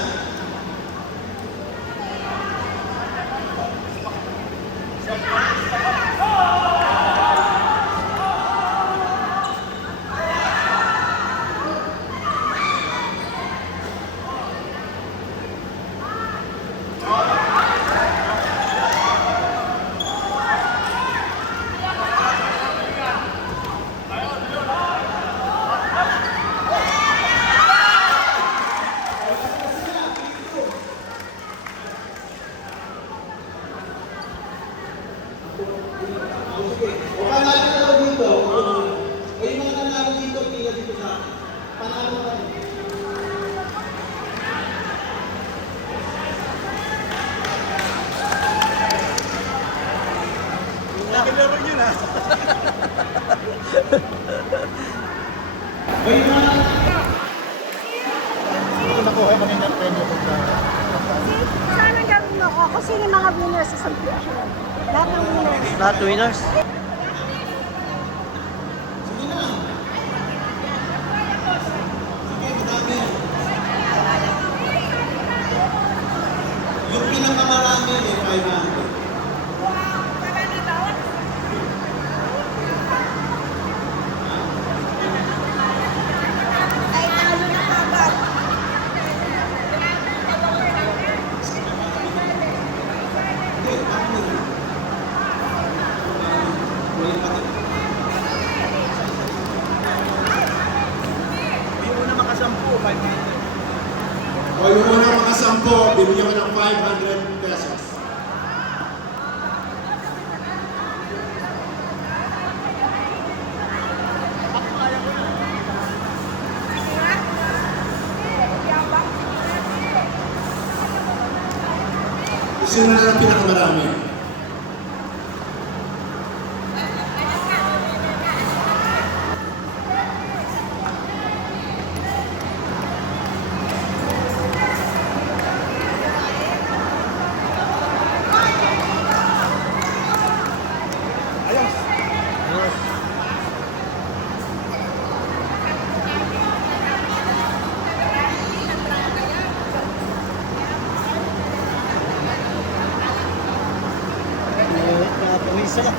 O panalo na daw dito. O yung mga nanalo dito, pila dito sa akin. Panalo ka rin. Nakilaro yun ha. O yung mga Ito nakuha mo nila premyo ko sa Sana gawin mo ako kung sino yung mga winners sa subscription. Lahat ng winners. Lahat winners. yung unang mga 10, bibigyan ko ng 500 pesos. Sino na lang pinakamarami? Napawisa lang.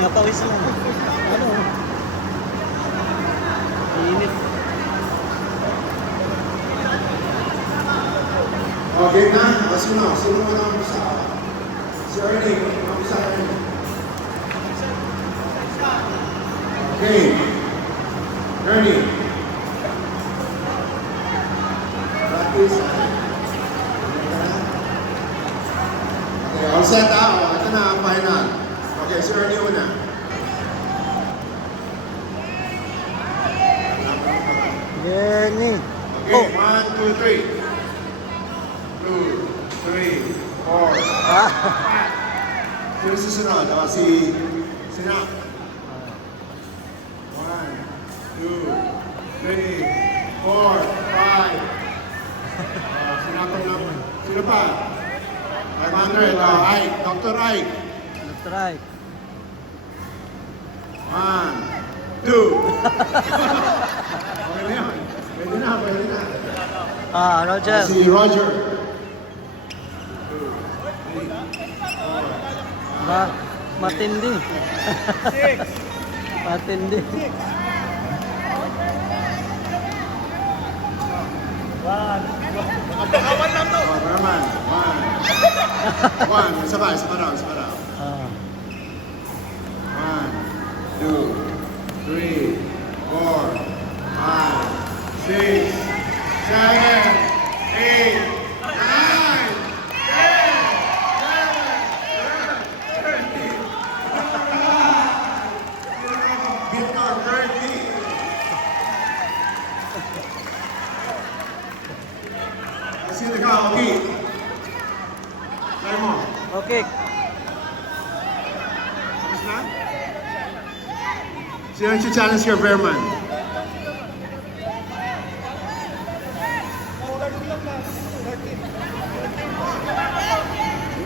Napawisa lang. Ano? Init. Okay na? Sino? Sino mo na umpisa? Si Ernie, umpisa ka rin. Okay. Ernie. Practice. Okay, all set ah. Ito na ang final. Okay, si Ernie una. Jenny. Okay, 1, 2, 3. 2, 3, 4, 5. Sino susunod? Si Nak. 1, 2, 3, 4, 5. Sino pa? 500. Ike. Dr. Ike. That's right. 1, 2. Okay na yan. Pwede na, pwede na. Roger. Si Roger. Matindi. Matindi. Naman. 1. Isa pa raw. 1, 2, 3, 4, 5, 6, 7, 8, 9, 10, 11, 12, 13. Victor, 30. Sino ka? Okay. Try mo. Okay. Tapos na? Sino ang challenge your Verman?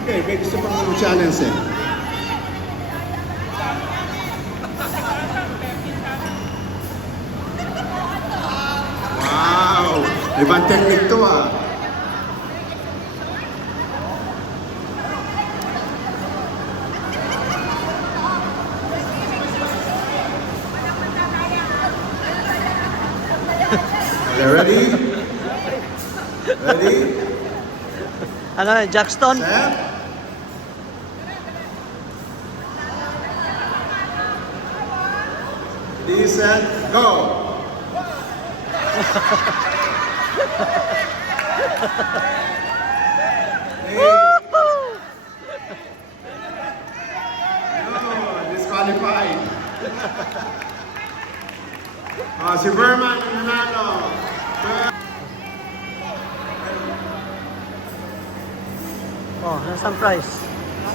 Okay, may gusto pang challenge eh. Wow! Ibang technique to ah. Okay, ready? Ready? Ano, Jackson? Set? Ready, set, go! No, disqualified. Si Verman ang nanalo. Oh, nasaan price?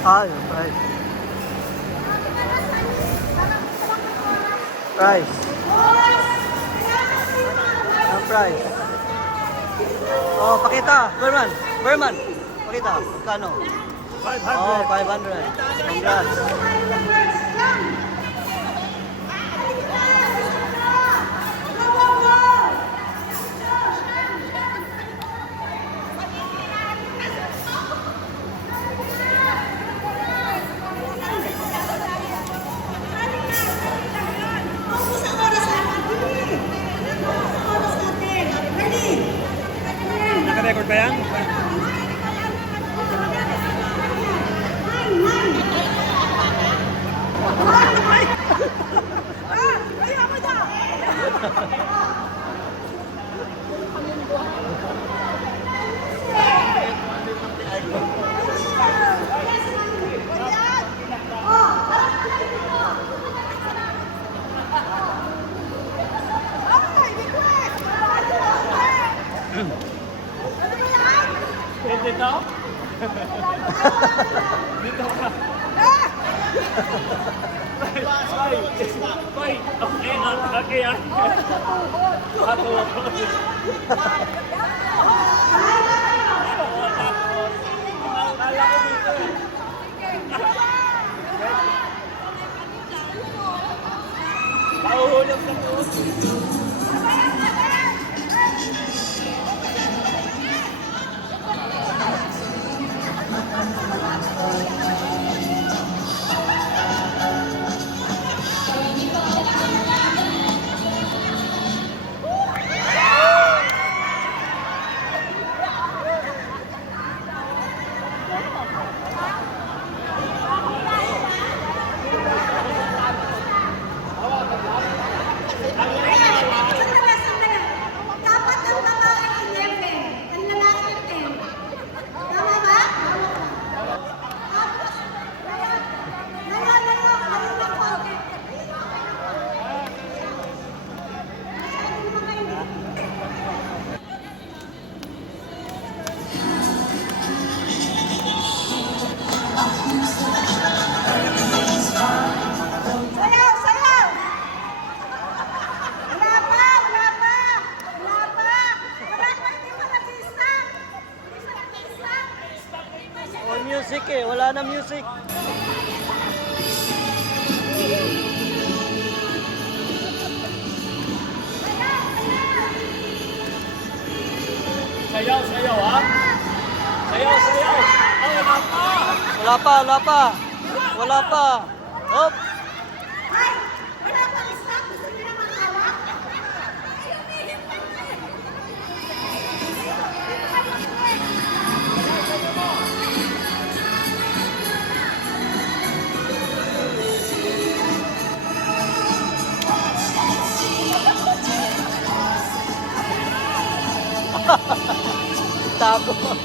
Yung price. Price. Ang price. Oh, pakita. Berman. Pakita. Magkano? 500. Oh, 500. Congrats. Naka-record ba yan? Dito? Dito ka. Bay, okay, okay ah. Nauhulog sa puso. Dapat ang babae 11, ang lalaki 10. Tama ba? Tapos, layo ng konti. Masyado naman kayo. Sayaw! Sayaw! Wala pa! Wala pa! Wala pa! Wala pa! Hindi pa nag-isa! Hindi pa nag-isa! All music eh, wala na music. Sayaw, sayaw ha? Sayaw, sayaw. Oh, wala pa. Wala pa, wala pa. Wala pa. Hop. Ay! Wala pa isa! Gusto niyo na maghawak? Tago. Oh!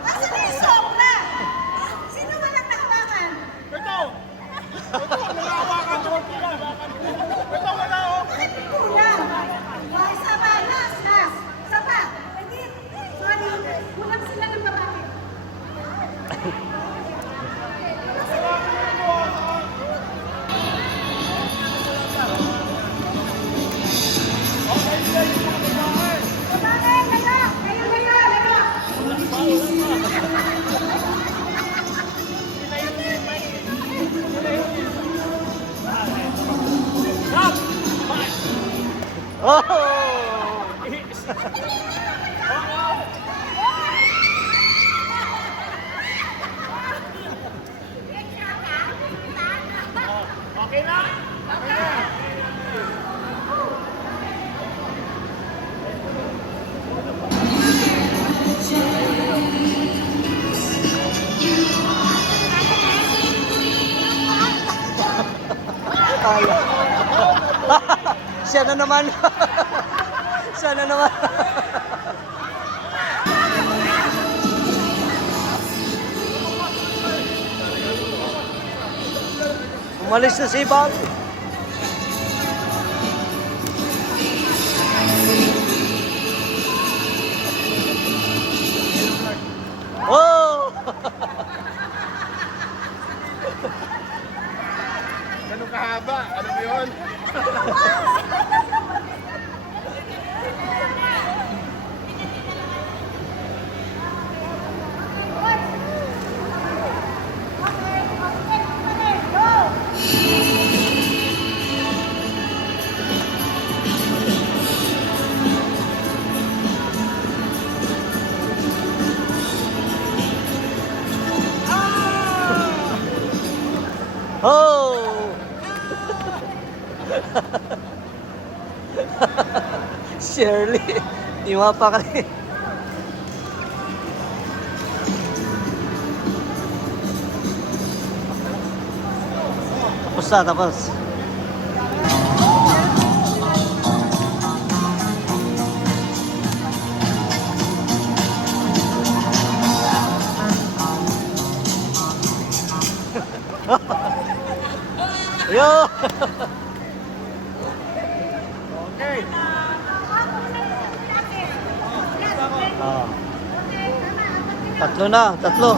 Asan na yung sobra? Sino walang nahawakan? Ito! Ito, wala hawakan. Ito, wala oh. Kulang! Ay, isa pa! Last! Last! Isa pa! Hindi! Sorry! Kulang sila ng babae. Babae! Lala! Kayo, lala! Oh! Okay na? Kaya. Siya na naman. Siya na naman. Umalis na si Bal. Oh! Ganun kahaba. Ano ba yun? Oh! Shirley, di pa ka rin. Tapos na, tapos. Yo! Okay. Ah. Tatlo na, tatlo.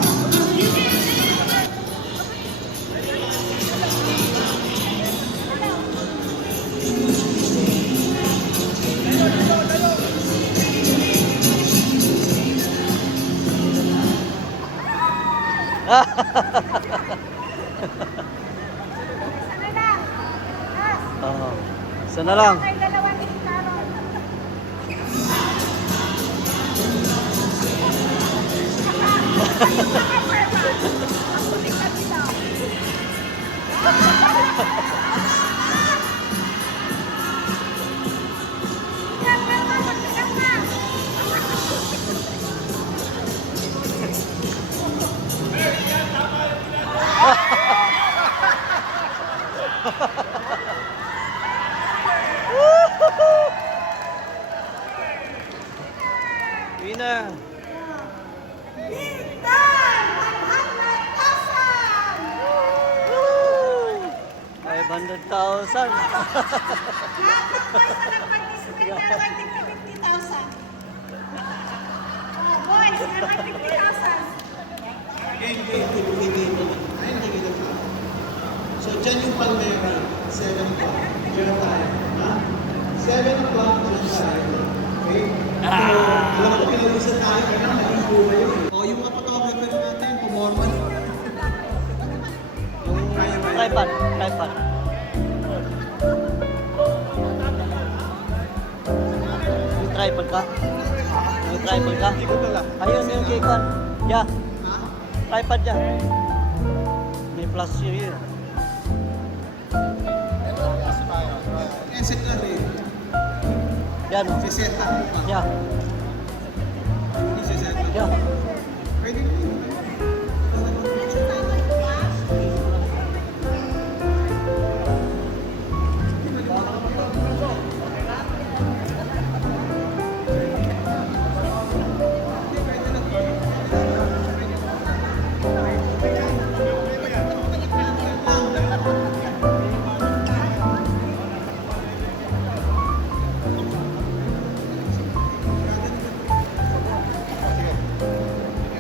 Oh, isa na lang. Winner. 500,000. Game to dito. Ay, nakikita ko. So, dyan yung Palmera, 7 o'clock. Diyan tayo. Ha? 7 o'clock, dyan tayo. Okay? So, alam ko, pinag-usan tayo kaya naging buhay yun. O, yung mga photographer natin, pumorma. Tripod, tripod. May tripod ka? May tripod ka? Ayun yung kikon. Yeah. Tripod dyan. May plus yun. Exit na rin. Yan o. Siseta mo pa. Yeah. Hindi siseta. Yeah. Pwede mo yun.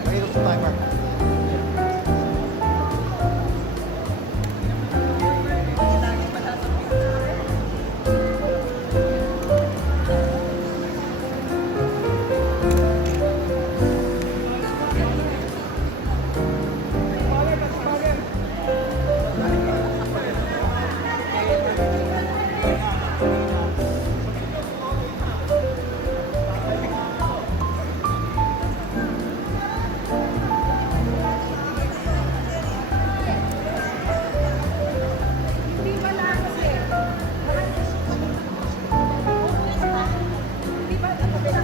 Mahirap sa timer.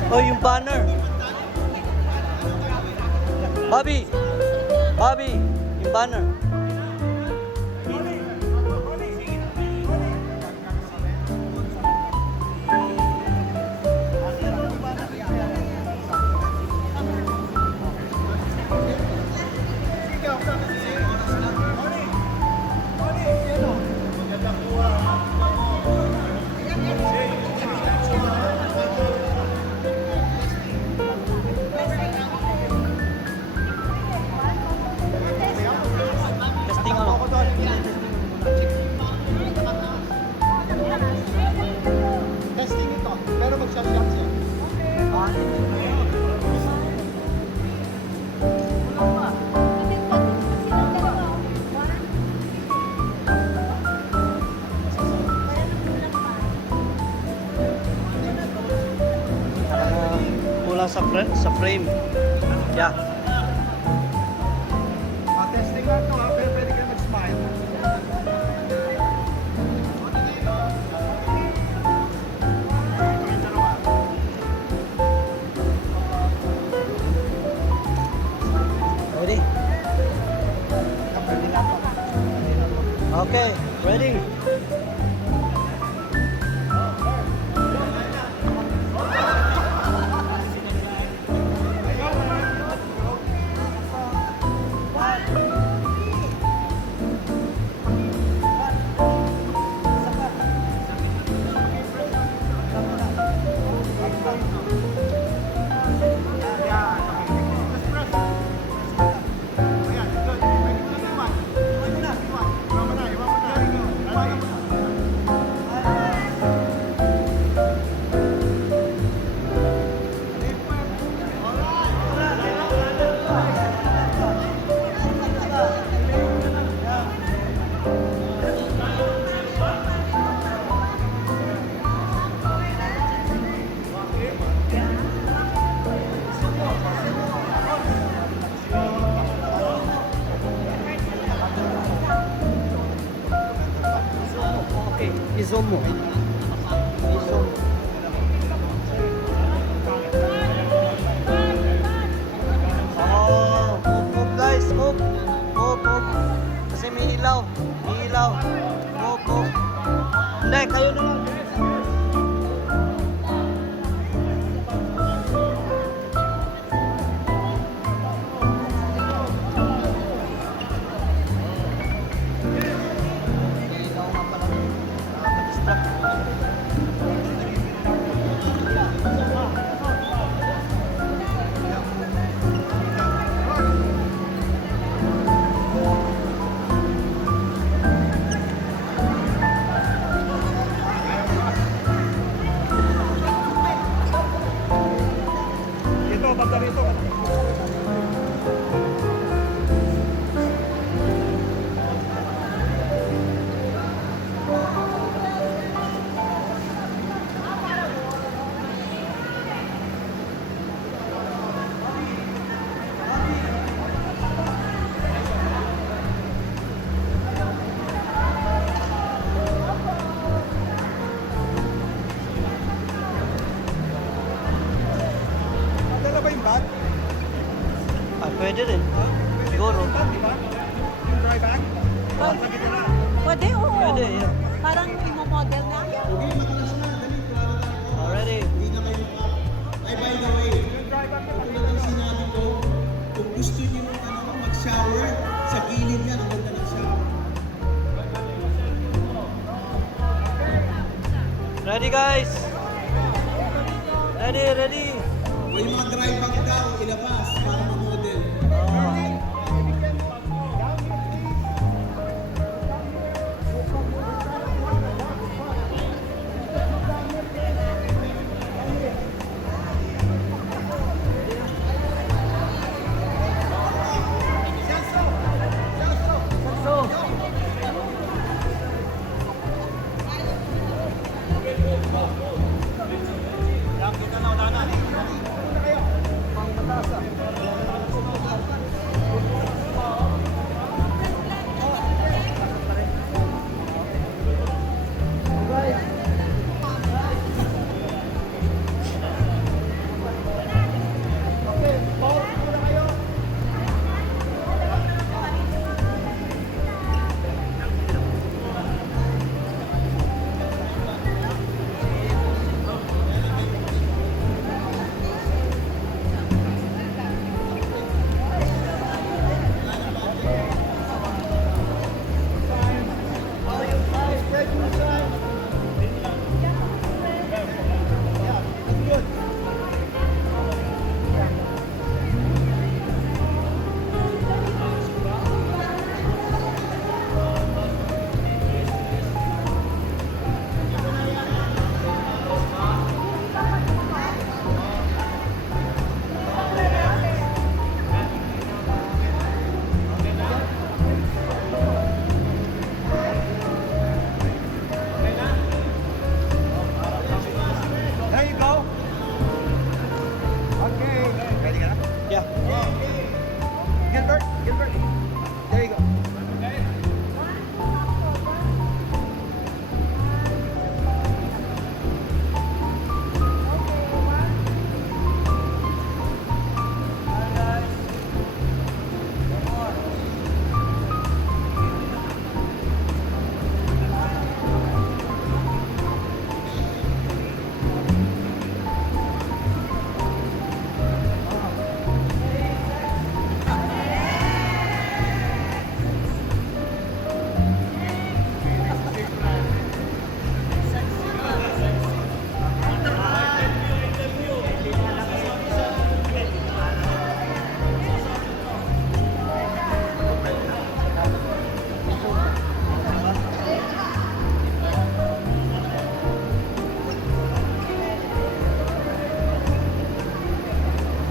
Oh, yung banner. Bobby. Bobby, yung banner. Testing ano? Testing ito. Pero mag-shot-shot siya. Kulang sa frame. Yeah. Testing nga ito ha. Pero pwede ka mag-smile. Ready? Okay, ready? I-zoom mo. I-zoom. Oh, move guys, move. Move. Kasi may ilaw. Move. Hindi, kayo na lang. Ilaw nga pala. Nakaka-distract. Dito, banda rito. Dala ba yung bag? Ah, pwede rin. Siguro. Di ba? Yung dry bag? Oo, sabi nila. Pwede, oo. Pwede, yeah. Parang imo-model na. Already. Ay, by the way, tulad ng sinabi ko, kung gusto niyo mag-shower, sa gilid yan, ang ganda ng shower. Ready guys? Ready. O yung mga dry bag daw, ilabas para ma-model. Oh. There you go. Okay. Ready ka na? Yeah. Gilbert. There you go.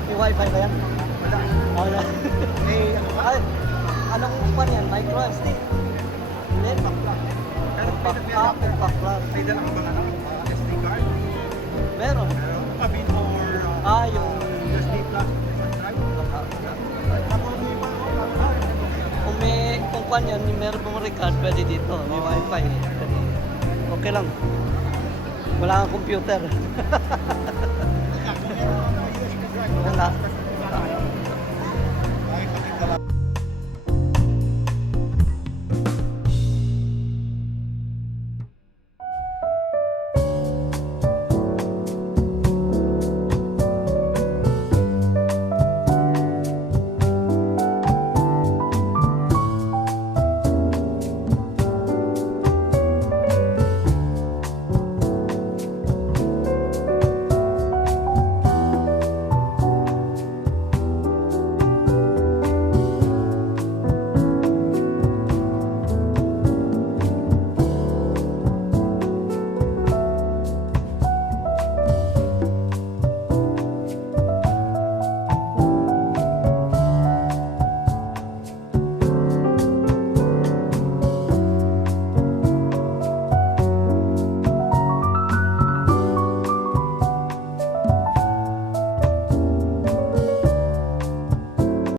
May wifi ba yan? Wala. Ay, anong upan yan? Micro SD? Hindi. Pakla. May dala ka ba na SD card? Meron. Kabin or Yung USB plus drive? kung kwan yan, meron pong record, pwede dito. May wifi. Pwede. Okay lang. Wala kang computer. Wala.